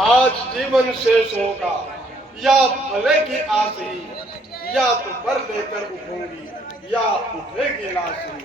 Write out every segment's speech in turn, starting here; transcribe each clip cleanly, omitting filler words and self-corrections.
आज जीवन शेष होगा या भले की आस ही, या तो बर लेकर उठूंगी या उठेगी लाश ही।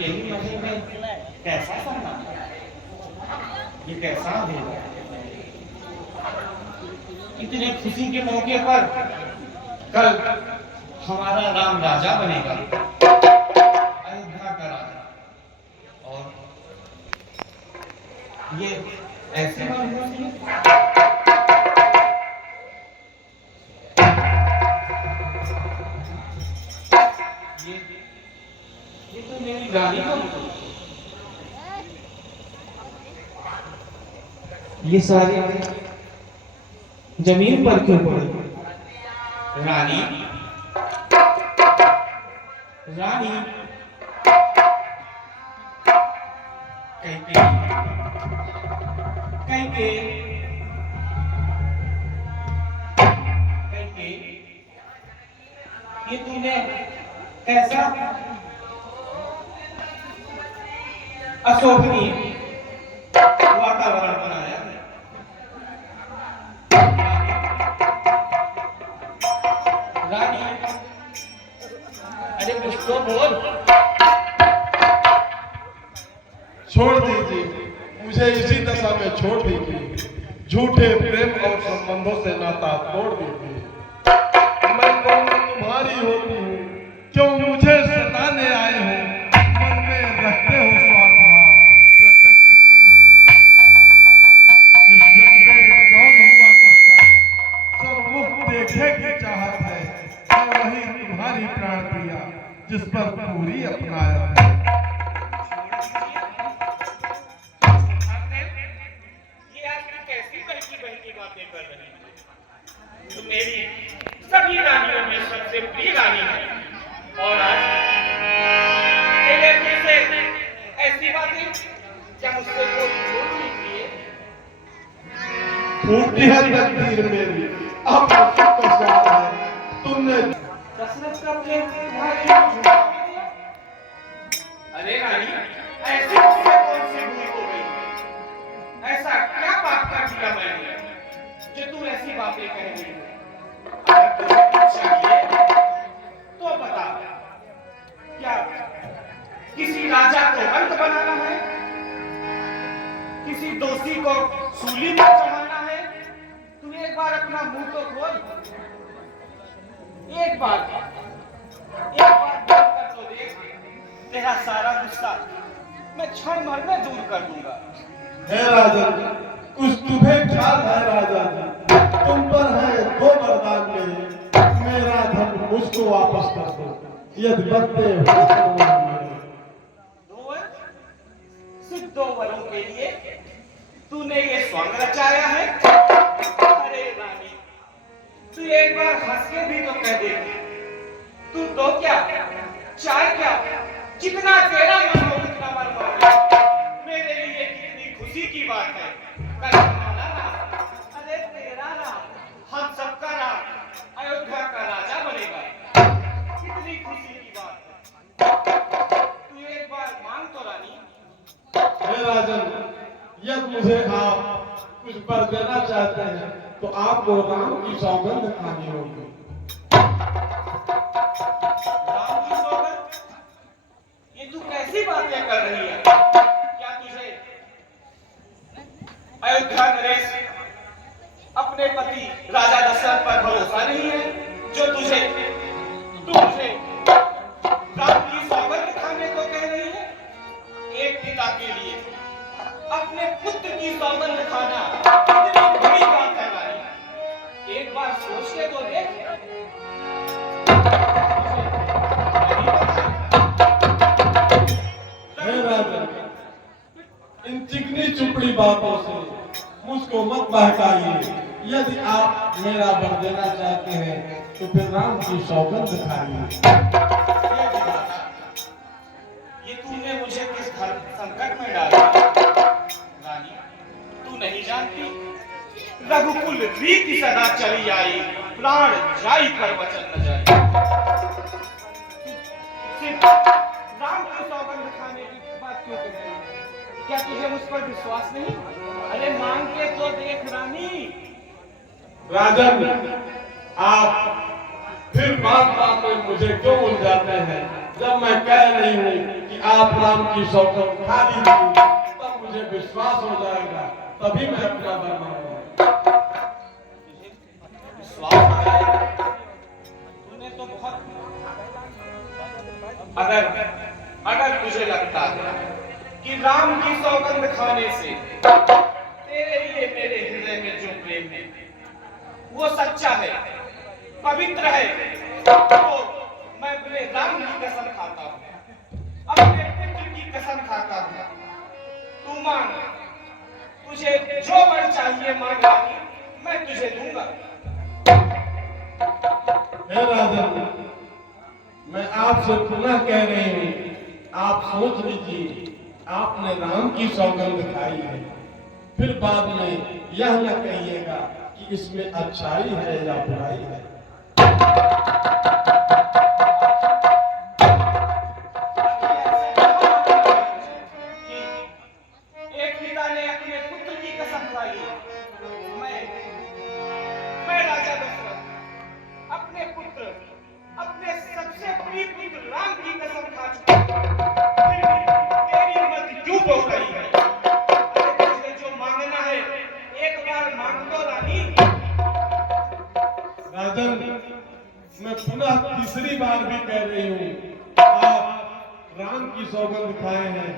यही महीने कैसा सपना, ये कैसा है? इतने खुशी के मौके पर कल हमारा राम राजा बनेगा, अयोध्या का राजा। और ये ऐसे ये तो मेरी रानी का, ये सारी जमीन पर क्यों पड़ी? रानी, रानी कैके, कैके, कैके, ये तूने कैसा अशोभनीय वातावरण बनाया है? रानी, अरे कुछ तो बोल। छोड़ दीजिए, मुझे इसी दशा में छोड़ दीजिए। झूठे प्रेम और संबंधों से नाता तोड़ दीजिए। मैं कौन तुम्हारी होती हूँ, क्यों मुझे सताने आए हो? मन में रखते हो स्वार्थ भाव, प्रत्यक्ष मना। इस जग में कौन हुआ किसका, सब मुख देखे की चाहत है। मैं वही तुम्हारी प्राण प्रिया, जिस पर पूरी अपनाया है। बातें कर रहे हैं। तो मेरी सभी रानियों में सबसे प्रिय रानी है, और आज तेरे मुंह से ऐसी बातें क्या मुझसे कोई बोल नहीं किए? फूटी है तकदीर मेरी, अब मुझको कसार है। तुमने दशरथ का प्रेम तुम्हारे झूठा कर दिया? अरे रानी, ऐसी मुझसे कौन सी भूल हो गई? ऐसा क्या पाप कर दिया मैंने जो तू ऐसी बातें कह रही है? अगर तुझे कुछ चाहिए तो बता। क्या किसी राजा को अंत बनाना है? किसी दोषी को सूली में चढ़ाना है? तू एक बार अपना मुंह तो खोल। एक बार कर तो देख। तेरा सारा गुस्सा मैं क्षण भर में दूर कर दूंगा। है राजन, कुछ तुम्हें ख्याल है राजन? तुम पर है दो वरदान मेरे, मेरा धन मुझको वापस कर दो, यदि बदले हो तो मेरे। दो वर? सिर्फ दो वरों के लिए तूने ये स्वंग रचाया है? अरे रानी, तू एक बार हंस के भी तो कह दे। तू दो क्या, चार क्या, जितना तेरा मन हो उतना मन मांगे। मेरे लिए कितनी खुशी की बात है। कल हमारा राम, अरे तेरा राम, हम सबका राम अयोध्या का राजा बनेगा। कितनी खुशी की बात है। तू एक बार मांग तो रानी। हे राजन, यदि मुझे आप कुछ पर देना चाहते हैं तो आपको राम की सौगंध खानी होगी। राम की सौगंध? ये तू कैसी बातें कर रही है? क्या तुझे अयोध्या नरेश अपने पति राजा दशरथ पर भरोसा नहीं है, जो तुझे राम की सौगंध खाने को कह रही है? एक पिता के लिए अपने पुत्र की सौगंध खाना कितनी बड़ी बात है रानी। एक बार सोच के तो देख। हे राजन, इन चिकनी चुपड़ी बातों से मुझको मत बहकाइए। यदि आप मेरा वर देना चाहते हैं तो फिर राम की सौगंध खाइए। ये तूने मुझे किस संकट में डाला रानी? तू नहीं जानती रघुकुल रीति सदा चली आई, प्राण जाई पर वचन न जाई। सिर्फ राम की सौगंध खाने की बात क्यों कर रही है? क्या तुझे मुझ पर विश्वास नहीं? अरे मांग के तो देख रानी। राजन, आप फिर बात में मुझे क्यों उलझाते हैं? जब मैं कह रही हूँ कि आप राम की सौगंध खा लीजिए तब मुझे विश्वास हो जाएगा, तभी मैं अपना वर मांगूंगा। विश्वास हो जाएगा? तूने तो बहुत अगर तुझे लगता है कि राम की सौगंध खाने से तेरे लिए मेरे हृदय में जो प्रेम है वो सच्चा है, पवित्र है, तो मैं अपने राम की कसम खाता हूँ, अपने पुत्र की कसम खाता हूँ। तू मांग, तुझे जो वर चाहिए मांग रानी, मैं तुझे दूंगा। हे राजन, मैं आपसे पुनः कह रही हूँ, आप सोच लीजिए, आपने राम की सौगंध खाई है, फिर बाद में यह न कहिएगा कि इसमें अच्छाई है या बुराई है। एक पिता ने अपने पुत्र की कसम खाई, मैं राजा दशरथ अपने पुत्र, अपने सबसे प्रिय पुत्र राम की कसम खा चुका हूं। फिर भी तेरी मत क्यों बोल रही है? अरे तुझे जो मांगना है एक बार मांग दो रानी। राजन, मैं पुनः तीसरी बार भी कह रही हूँ, आप राम की सौगंध खाए हैं,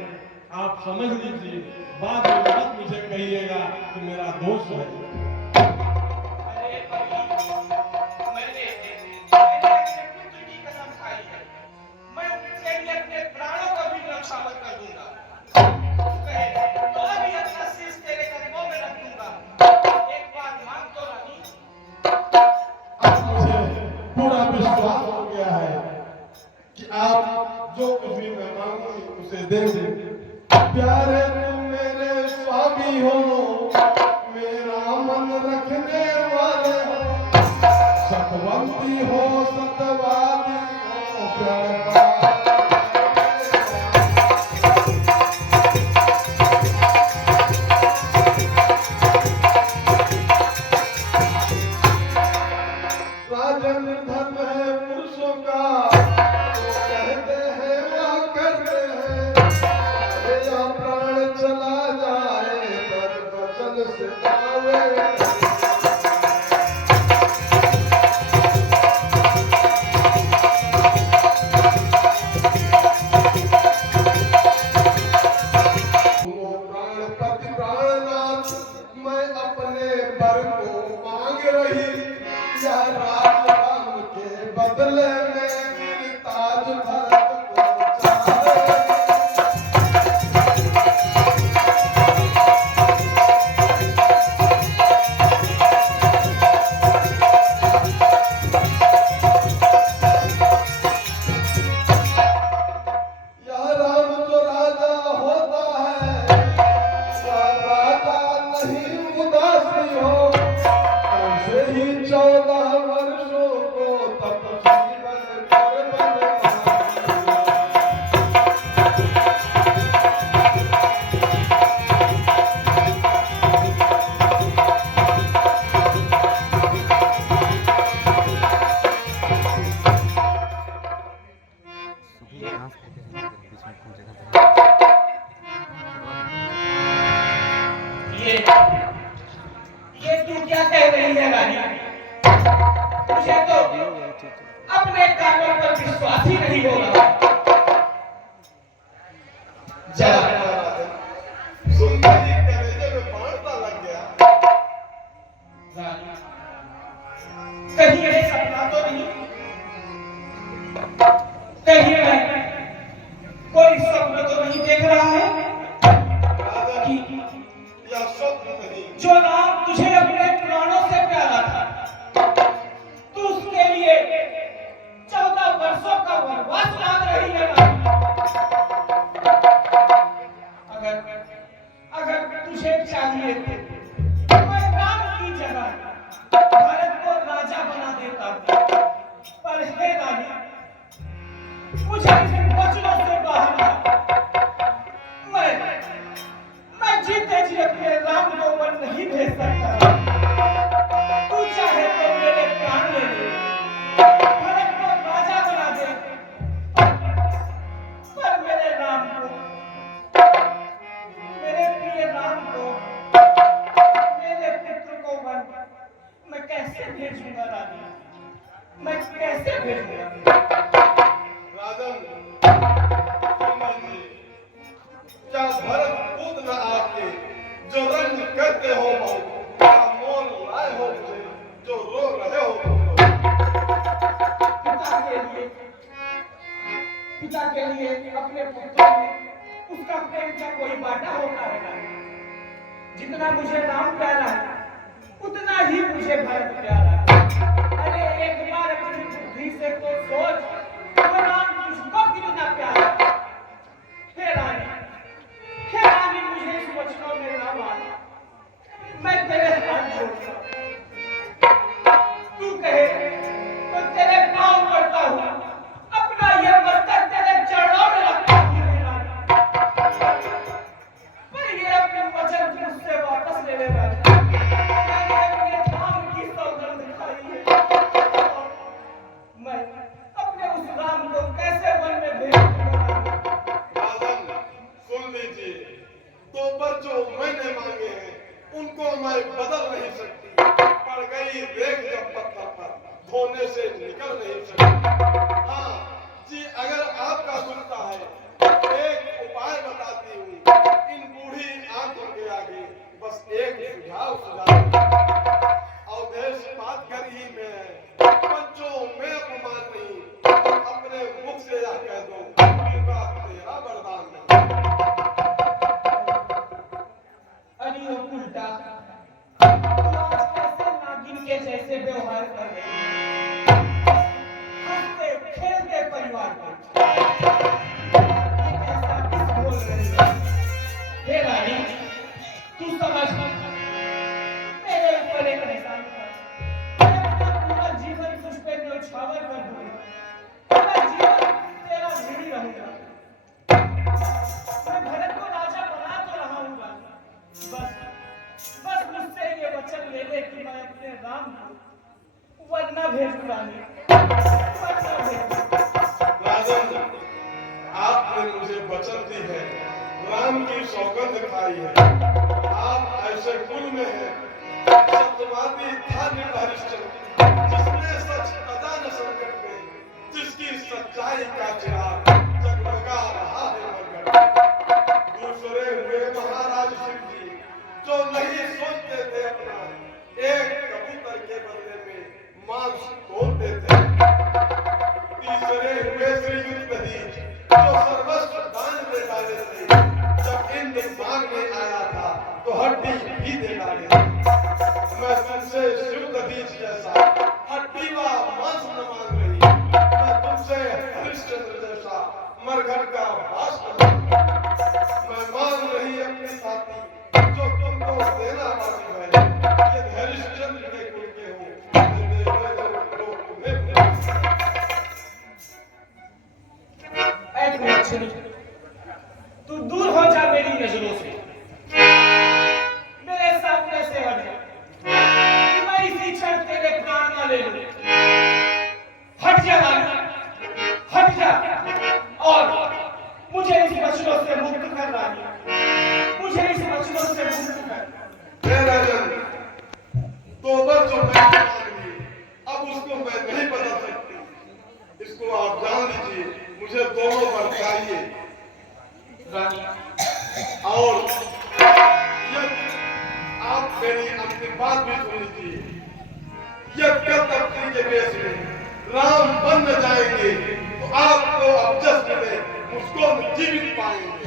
आप समझ लीजिए, बाद में मत मुझे कहिएगा कि मेरा दोष है। अरे मैंने अपने पुत्र की कसम खाई है, मैं उसके लिए अपने प्राणों को भी न्यौछावर कर दूंगा। तो अभी अपना शीश तेरे कदमों में रख दूंगा, एक बार मांग तो रानी। अब मुझे पूरा विश्वास हो गया है कि आप जो कुछ भी मैं मांगूंगी उसे देंगे। प्यारे तुम मेरे स्वामी हो, मेरा मन रखने वाले हो, सतवंती हो, सतवादी हो, प्यारे राजन धर्म है पुरुषों का, जो कहते हैं वह करते हैं, मेरा प्राण चला जाए पर वचन से पावे। प्राणपति प्राणनाथ, मैं अपने वर को मांग रही, या राज राम के बदले में फिर ताज भरत को चाहे। यह राम जो राजा होता है, वह राजा नहीं उदासी हो, ऐसे ही 14 वर्षों को तपस्वी बनकर बनवाया। ये तू क्या कह रही है रानी? मुझे तो अपने कानों पर विश्वास ही नहीं हो रहा। सुंदर जी कलेजे में बाण लग गया। रानी, कहीं ये सपना तो नहीं? कहीं मैं कोई स्वप्न तो नहीं देख रहा है राजा, यह स्वप्न नहीं, जो राम तुझे अपने प्राणों से कैसे भेजूंगा रानी? मैं कैसे भेजूंगा? राजन, सुनिए, क्या भरत पूत न आपके जो रंग करते हो बहु, क्या मोल लाए हो मुझे जो रो रहे हो तुम लोग। पिता के लिए अपने पुत्रों में उसका प्रेम क्या कोई बांटा होता है रानी? जितना मुझे राम प्यारा है उतना ही मुझे भरत प्यारा है। अरे एक बार अपनी बुद्धि से तो सोच, वो राम तुझको कितना प्यारा है। हे रानी मुझे इस वचनों में ना मान, मैं तेरे हाथ जोड़ता हूं। तू कहे तो तेरे पांव पड़ता हूं, अपना ये मस्तक तेरे चरणों में रखता हूं। हे रानी, पर ये अपने वचन मुझसे वापस ले ले रानी। मैंने अपने राम की सौगंध खाई है और मैं अपने उस राम को कैसे वन में भेज दूंगा? राजन, सुन लीजिए, तो पर जो मैंने मांगे हैं उनको मैं बदल नहीं सकती। पड़ गई रेख जब पत्थर पर, धोने से निकल नहीं सकती। हाँ जी, अगर आपका सुनता है तो एक उपाय बताती हूँ। इन बूढ़ी आंखों के आगे बस एक सुझाव अवधेश बात कर ही में पंचों में अपमान नहीं, अपने मुख से यह कह दो दूंगा तेरा वरदान नहीं। अरे ओ उल्टा, तू आज कैसे नागिन के जैसे व्यवहार कर रही है? हंसते खेलते परिवार पर ये कैसा किस बोल रही है? हे रानी, तू समझ, मेरे ऊपर एक एहसान कर। मैं अपना पूरा जीवन तुझ पे न्यौछावर कर दूंगा। पूरा जीवन तेरा ऋणी रहूंगा। मैं भरत को राजा बना तो रहा हूँ बस मुझसे ये वचन ले ले कि मैं अपने राम को वरना भेजूं रानी, वरना भेजूं। राजन, आपने मुझे वचन दी है, राम की सौगंध खाई है। आप ऐसे कुल में हैं, सत्यवादी था हरिश्चंद्र, जिसने सच कदा न संकट में, जिसकी सच्चाई का चिराग जगमगा रहा है मरकट। दूसरे हुए महाराज शिव जी, जो नहीं सोचते थे अपना, एक कबूतर के बदले में मांस तोड़ते थे। तीसरे हुए श्री युद्धधीश, जो सर्वस्व दान दे डाले थे। जब इंद्र मांगने आया था तो हड्डी भी दे डाले थे। मैं तुमसे युद्धधीश जैसा हड्डी व मांस न मांग रही, मैं तुमसे हरिश्चंद्र जैसा मरघट का मांस न मांग रही। मैं मांग रही अपनी छाती जो तुमको देना बाकी है। यदि हरिश्चंद्र के कुल के हो तो तुम्हें तू दूर हो जा मेरी नजरों से, मेरे सामने से हट जा कि मैं इसी क्षण तेरे प्राण न ले लूं। हट जा रानी, हट जा और मुझे इस वचनों से मुक्त कर रानी, मुझे इस वचनों से मुक्त कर। हे राजन, तोबर जो मैंने मांगी, अब उसको मैं नहीं बदल सकती। इसको आप जान लीजिए, मुझे दोनों वर चाहिए रानी। और यदि आप मेरी अंतिम बात भी सुन लीजिए, यदि तख्ती के बेस में राम बन जाएंगे तो आपको अबजस में मुझको जीवित पाएंगे।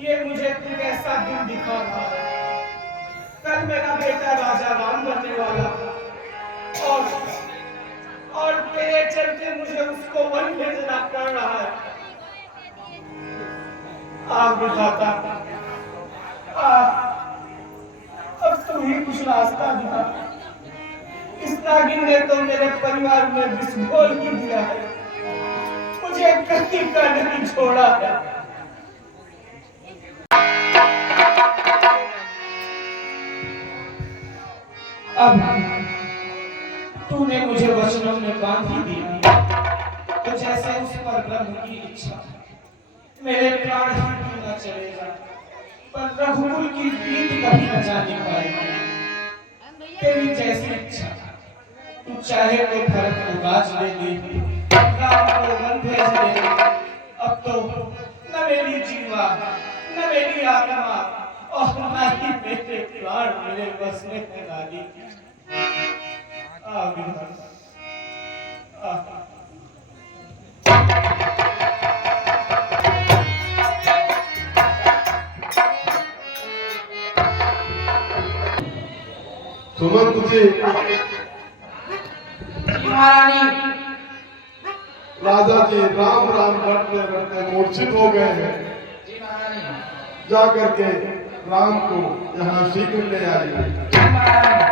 ये मुझे तू कैसा दिन दिखा रहा है? कल मेरा बेटा राजा राम बनने वाला था और तेरे चलते मुझे उसको वन भेजना पड़ रहा है। विधाता, अब तू ही कुछ रास्ता दिखा। इस नागिन ने तो मेरे परिवार में विस्फोट ही दिया है, मुझे कहीं का नहीं छोड़ा है। अब तूने मुझे वचनों में बांध ही दिया, तो जैसे उस पर ब्रह्म की इच्छा, मेरे प्राण ही क्यों न चलेगा, पर रघुकुल की प्रीति कभी न जाने पाएगी। तेरी जैसी इच्छा, तू चाहे तो भरत को राज दे दे, राम को वन भेज दे। अब तो न मेरी जीवा, न मेरी आत्मा और न ही मेरे प्राण मेरे बस में है रानी। आ विधाता, आ। सुमंत जी, महारानी राजा जी राम राम करते करते मूर्छित हो गए हैं। जी महारानी जा करके राम को यहाँ शीघ्र ले आइए। जी महारानी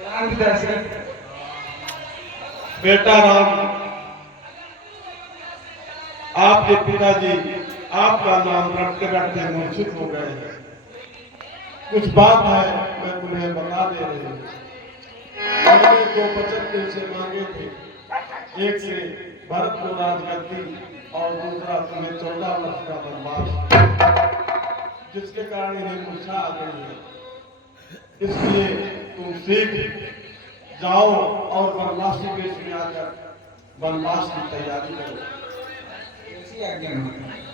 राम दशरथ बेटा राम, आपके पिताजी आपका नाम रटते रटते मूर्छित हो गए हैं। कुछ बात है, मैं तुम्हें बता दे रही हूँ। मैंने 2 वचन तुमसे मांगे थे, एक से भरत को राजगद्दी और दूसरा तुम्हें 14 वर्ष का वनवास, जिसके कारण इन्हें मूर्छा आ गई है। इसलिए तुम शीघ्र जाओ और वनवासी वेश में आकर वनवास की तैयारी करो। ऐसी आज्ञा नहीं।